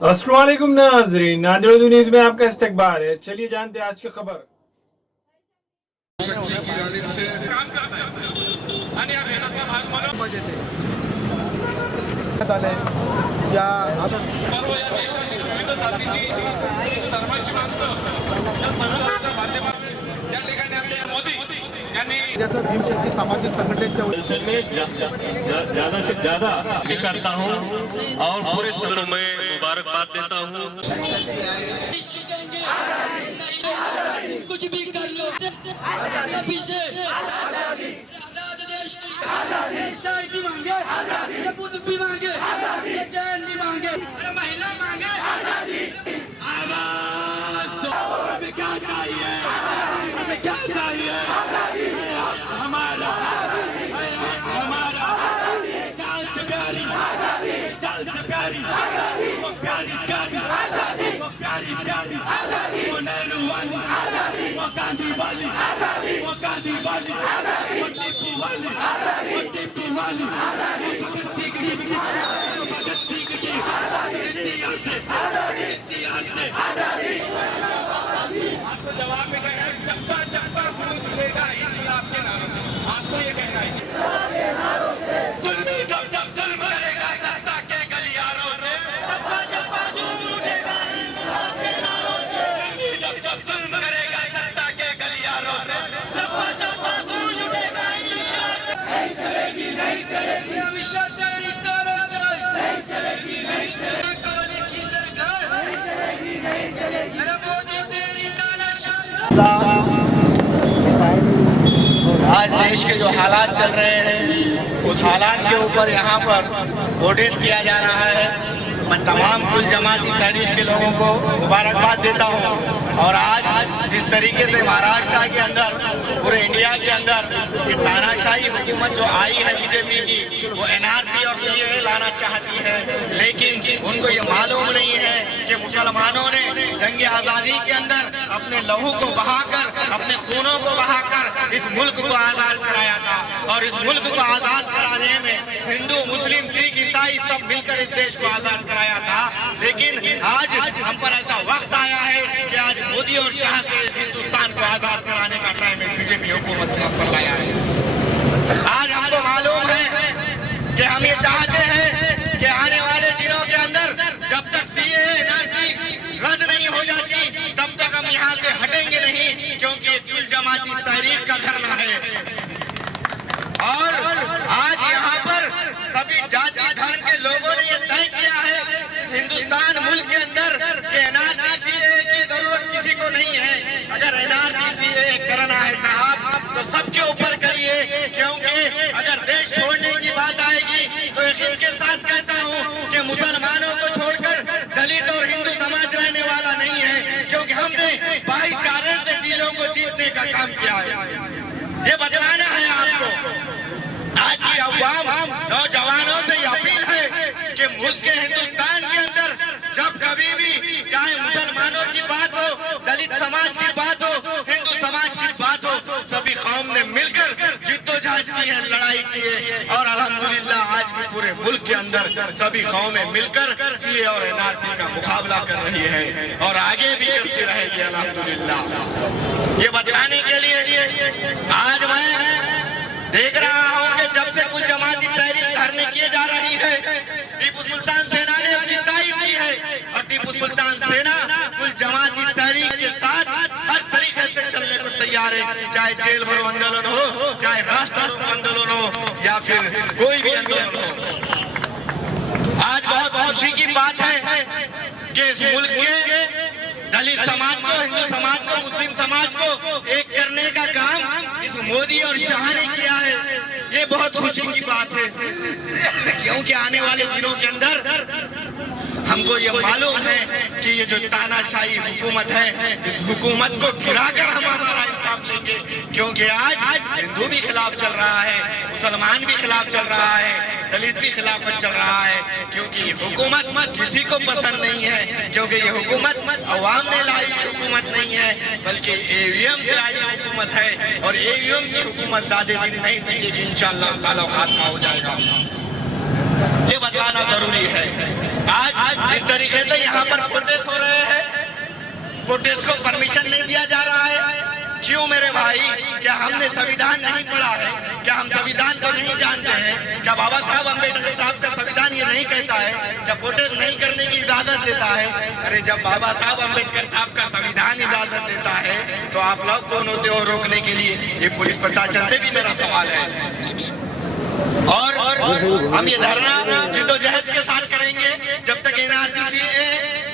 अस्सलाम वालेकुम नाज़रीन, नादिर न्यूज़ में आपका इस्तकबाल है। चलिए जानते हैं आज की खबर। भीमशक्ती सामाजिक संघटनेच्या ज्यादा से ज्यादा करता हूँ और पूरे सदन में मुबारकबाद देता हूँ। कुछ भी कर लो अभी से आजाद देश ईसाई भी मांगे, बुद्ध भी मांगे, जैन भी मांगे, अरे महिला मांगे। आवाज दो, हमें क्या चाहिए, हमें क्या चाहिए, हमारा हमारा जान से प्यारी, जान से प्यारी, वो प्यारी प्यारी, वो प्यारी प्यारी, वो नेहरू वाली, वो गांधी वाली, वो गांधी वाली, वो टीपू वाली, वो टीपू वाली, वो भगत सिंह की, वो भगत सिंह की इतिहास से, इतिहास से। आपको जवाब में कहना है, चप्पा चप्पा गूंज उठेगा इंकलाब के नारों से। आपको ये कहना है जुल्मी जब जब जुल्म करेगा सत्ता के गलियारों से, चप्पा चप्पा गूंज उठेगा इंकलाब के नारों से। जुल्मी जब जब जुल्म करेगा सत्ता के गलियारों से, चप्पा चप्पा गूंज उठेगा इंकलाब के। नहीं चलेगी, नहीं चलेगी, हमेशा तेरी तरह नहीं चलेगी, नहीं चलेगी, काले की सरकार नहीं चलेगी, नहीं चलेगी, अरे मोदी तेरी तानाशाही। आज देश के जो हालात चल रहे हैं उस हालात के ऊपर यहाँ पर प्रोटेस्ट किया जा रहा है। मैं तमाम कुल जमाती तहरीक के लोगों को मुबारकबाद देता हूँ। और आज जिस तरीके से महाराष्ट्र के अंदर, पूरे इंडिया के अंदर ये तानाशाही हुकूमत जो आई है बीजेपी की, वो एनआरसी और सीएए लाना चाहती है, लेकिन उनको ये मालूम नहीं है कि मुसलमानों ने जंग आज़ादी के अंदर अपने लहू को बहाकर, अपने खूनों को बहाकर इस मुल्क को आज़ाद कराया था। और इस मुल्क को आज़ाद कराने में हिंदू, मुस्लिम, सिख, ईसाई सब मिलकर इस देश को आज़ाद कराया था। लेकिन आज हम पर ऐसा वक्त आया है कि आज मोदी और शाह से हिंदुस्तान को आज़ाद कराने का टाइम बीजेपी हुकूमत ने हम पर लाया है। आज हमको मालूम है कि हम ये चाहते हैं कि आने वाले दिनों के अंदर जब तक सीएए एनआरसी रद्द नहीं हो जाती तब तक हम यहाँ से हटेंगे नहीं, क्योंकि कुल जमाती तहरीक का धरना है। और आज यहाँ पर सभी जाति धर्म के लोगों ने ये तय किया है इस हिंदुस्तान मुल्क के अंदर कि एनआरसी की जरूरत किसी को नहीं है। अगर एनआरसी करना है साहब तो सबके ऊपर करिए, क्योंकि अगर देश छोड़ने की बात आएगी तो यकीन के साथ कहता हूँ कि मुसलमानों को छोड़कर दलित और हिंदू समाज रहने वाला नहीं है, क्योंकि हमने भाईचारे से दिलों को जीतने का काम किया है। ये बतलाना है आपको। आज की अवाम नौजवानों से अपील है कि मुल्क के हिंदुस्तान के अंदर जब कभी भी चाहे मुसलमानों की बात हो, दलित समाज की बात हो, हिंदू समाज की बात हो, सभी कौम ने मिलकर जिद्दोजहद की है, लड़ाई की है। और अल्हम्दुलिल्लाह आज भी पूरे मुल्क के अंदर सभी कौमें मिलकर सीए और एनआरसी का मुकाबला कर रही है और आगे भी करती रहेगी अल्हम्दुलिल्लाह। ये बतलाने के लिए आज मैं देख रहा हूँ कि जब से कुल जमाती तहरीक धरने किए जा रही है, टीपू सुल्तान सेना ने अपनी तारीफ की है और टीपू सुल्तान सेना कुल जमाती तहरीक के साथ हर तरीके से चलने को तैयार है, चाहे जेल भरो आंदोलन हो, चाहे राष्ट्ररोध आंदोलन हो, या फिर कोई भी आंदोलन हो। आज बहुत खुशी की बात है कि इस मुल्क के दलित समाज को, हिंदू समाज को, मुस्लिम समाज को एक करने का काम इस मोदी और शाह ने किया है। ये बहुत खुशी की बात है, क्योंकि आने वाले दिनों के अंदर हमको ये मालूम है कि ये जो तानाशाही हुकूमत है, इस हुकूमत को गिराकर हम हमारा इंसाफ लेंगे, क्योंकि आज हिंदू भी खिलाफ चल रहा है, मुसलमान भी खिलाफ चल रहा है, दलित भी खिलाफत चल रहा है, क्योंकि ये हुकूमत किसी को पसंद नहीं है, क्योंकि ये हुकूमत अवाम ने लाई हुकूमत नहीं है, बल्कि ईवीएम से आई हुकूमत है। और ईवीएम की हुकूमत ज्यादा दिन नहीं टिकेगी, इंशाअल्लाह ताला खात्मा हो जाएगा। ये बतलाना जरूरी है। आज जिस तरीके से यहाँ पर प्रोटेस्ट हो रहे हैं, प्रोटेस्ट को परमिशन नहीं दिया जा रहा है। क्यों मेरे भाई? क्या हमने संविधान नहीं पढ़ा है? क्या हम संविधान को नहीं जानते हैं? क्या बाबा साहब अम्बेडकर साहब का संविधान ये नहीं कहता है? क्या प्रोटेस्ट नहीं करने की इजाजत देता है? अरे जब बाबा साहब अम्बेडकर साहब का संविधान इजाजत देता है तो आप लोग कौन होते हो रोकने के लिए? ये पुलिस प्रशासन से भी मेरा सवाल है। और हम ये धरना जिद्दोजहद के साथ करेंगे जब तक एनआरसी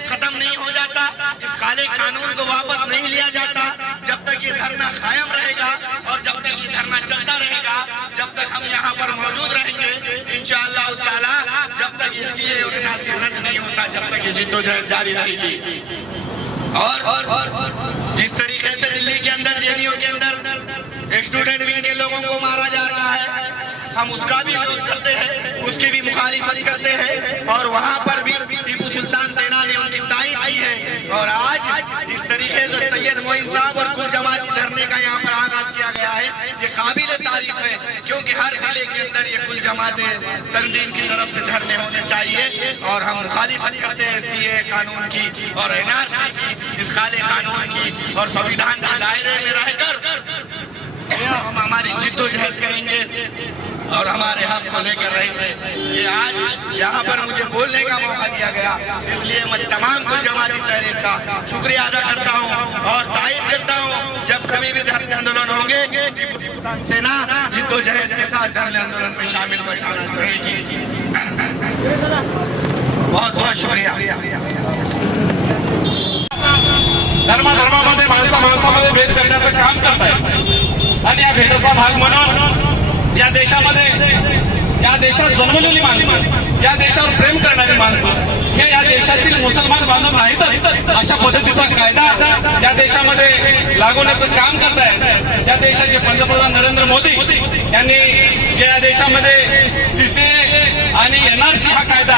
खत्म नहीं हो जाता, इस काले कानून को वापस नहीं लिया जाता, जब तक ये धरना कायम रहेगा और जब तक ये धरना चलता रहेगा, जब तक हम यहाँ पर मौजूद रहेंगे इंशाअल्लाह ताला, जब तक ये सीए और एनआरसी रद्द नहीं होता, जब तक ये जिद्दोजहद जारी रहेगी। और जिस तरीके से दिल्ली के अंदर जेएनयू के अंदर स्टूडेंट विंग के लोगों को मारा जा रहा है, हम उसका भी विरोध करते हैं, उसकी भी मुखालिफत करते हैं और वहाँ पर भी टीपू सुल्तान सेना ने उनकी तारीफ की है। और आज जिस तरीके से सैयद मोइन साहब और कुल जमाती धरने का यहाँ पर आगाज किया गया है, ये काबिल तारीफ है, क्योंकि हर जिले के अंदर ये कुल जमाते तंजीम की तरफ से धरने होने चाहिए। और हम मुखालिफत करते हैं सीए कानून की और एनआरसी की, इस काले कानून की, और संविधान के दायरे में रहकर हम हमारी जिद्दोजहद करेंगे और हमारे हक को लेकर रहेंगे। ये आज यहाँ पर मुझे बोलने का मौका दिया गया, इसलिए मैं तमाम कुल जमाती तहरीक का शुक्रिया अदा करता हूँ और तायद करता हूँ। जब कभी भी धरने आंदोलन होंगे, सेना जिद्दोजहद के साथ धरने आंदोलन में शामिल रहेगी। बहुत बहुत शुक्रिया। धर्मामध्ये माणसामध्ये भेद करण्याचं काम करताय आणि या भेदाचा भाग म्हणून या देशामध्ये, या देशात जन्मलेली माणसं, या देशावर प्रेम करणारी माणसं हे या देशातील मुसलमान बांधव नाहीतच, अशा पद्धतीचा कायदा या देशामध्ये लागवण्याचं काम करतायत। या देशाचे पंतप्रधान नरेंद्र मोदी यांनी जे या देशामध्ये सीसीए आणि एनआरसी हा कायदा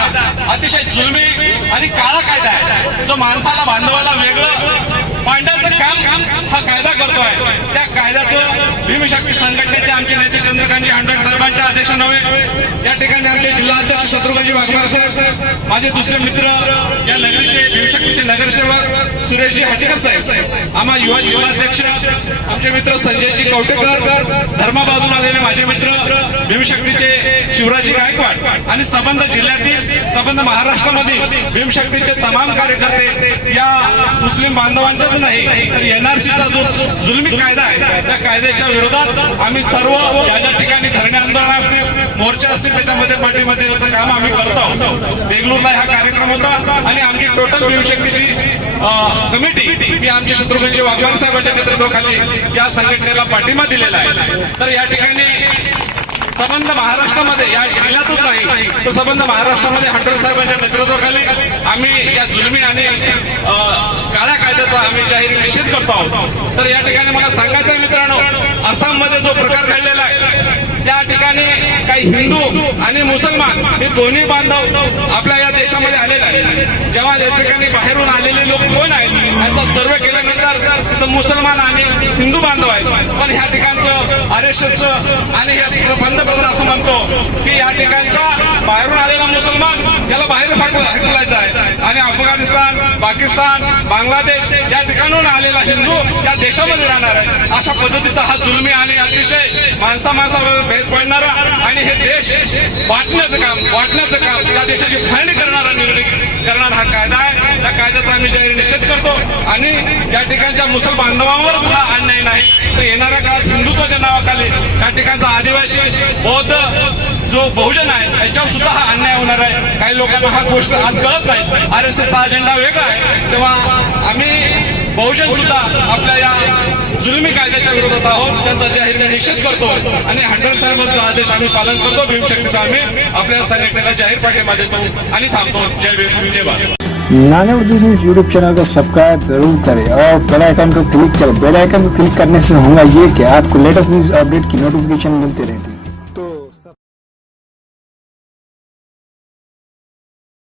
अतिशय जुलमी आणि काळा कायदा आहे, जो माणसाला बांधवाला वेगळं पाडण्याचं काम हा कायदा करतोय। त्या कायद्याचं भीमशक्ती संघटनेचे आमचे नेते चंद्रकांतजी हांडक साहेबांच्या आदेशान्वये या ठिकाणी आमचे जिल्हाध्यक्ष शत्रुघ्नजी वाघमारे साहेब, माझे दुसरे मित्र या नगरीचे भीमशक्तीचे नगरसेवक सुरेशजी हाटेकर साहेब, आम्हा युवा जिल्हाध्यक्ष आमचे मित्र संजयजी कवटेकर, धर्माबाजून आलेले माझे मित्र भीमशक्तीचे शिवराजी गायकवाड आणि संबंध जिल्ह्यातील, संबंध महाराष्ट्रामध्ये भीमशक्तीचे तमाम कार्यकर्ते या मुस्लिम बांधवांच्याच नाही तर एनआरसीचा जो जुलमी कायदा आहे त्या कायद्याच्या विरोधात आम्ही सर्व ज्या ठिकाणी धरणे आंदोलन असतील, मोर्चा असतील, त्याच्यामध्ये पाठीमध्ये याचं काम आम्ही करत आहोत। देगलूरला हा कार्यक्रम होता आणि आमची टोटल भीमशक्तीची कमिटी ही आमच्या शत्रुघ्नजी वाघमारे साहेबांच्या नेतृत्वाखाली या संघटनेला पाठिंबा दिलेला आहे। तर या ठिकाणी संबंध महाराष्ट्रामध्ये, या जिल्ह्यातच नाही तर संबंध महाराष्ट्रामध्ये हांडक साहेबांच्या नेतृत्वाखाली आम्ही या जुलमी आणि काळ्या कायद्याचा आम्ही जाहीर निषेध करतो आहोत। तर या ठिकाणी मला सांगायचं आहे मित्रांनो, आसाममध्ये जो प्रकार घडलेला आहे त्या ठिकाणी काही हिंदू आणि मुसलमान हे दोन्ही बांधव आपल्या या देशामध्ये आलेले आहेत। जेव्हा या ठिकाणी बाहेरून आलेले लोक कोण आहेत यांचा सर्वे केल्यानंतर तिथं मुसलमान आणि हिंदू बांधव आहेत, पण ह्या ठिकाणचं आरएसएसचं आणि या पंतप्रधान असं म्हणतो की या ठिकाणचा बाहेरून आलेला मुसलमान याला बाहेर हकलायचा आहे आणि अफगाणिस्तान, पाकिस्तान, बांगलादेश या ठिकाणून आलेला हिंदू या देशामध्ये राहणार आहे। अशा पद्धतीचा हा जुलमी आणि अतिशय माणसावर भेद पडणारा आणि हे देश वाटण्याचं काम या देशाची फाळणी करणारा हा कायदा आहे। त्या कायद्याचा आम्ही जाहीर निषेध करतो आणि या ठिकाणच्या मुसल बांधवांवरच हा अन्याय नाही तर येणाऱ्या काळात हिंदुत्वाच्या नावाखाली या ठिकाणचा आदिवासी, बौद्ध जो बहुजन आहे याच्यावर सुद्धा हा अन्याय होणार आहे। काही लोकांना हा गोष्ट आज कळत नाही, आरएसएसचा अजेंडा वेगळा आहे, तेव्हा आम्ही बहुजन सुद्धा आपल्या या जुलमी कायद्याच्या विरोधात आहोत, त्यांचा जाहीर निषेध करतो आणि हांडक साहेबांचा आदेश आम्ही पालन करतो। भीमशक्तीचा आम्ही आपल्या संघटनेला जाहीर पाठिंबा देतो आणि थांबतो। जय भीम, जय भारत। नानेवड न्यूज यूट्यूब चैनल को सब्सक्राइब जरूर करें और बेल आइकन को क्लिक करें। बेल आइकन को क्लिक करने से होगा ये कि आपको लेटेस्ट न्यूज अपडेट की नोटिफिकेशन मिलती रहे।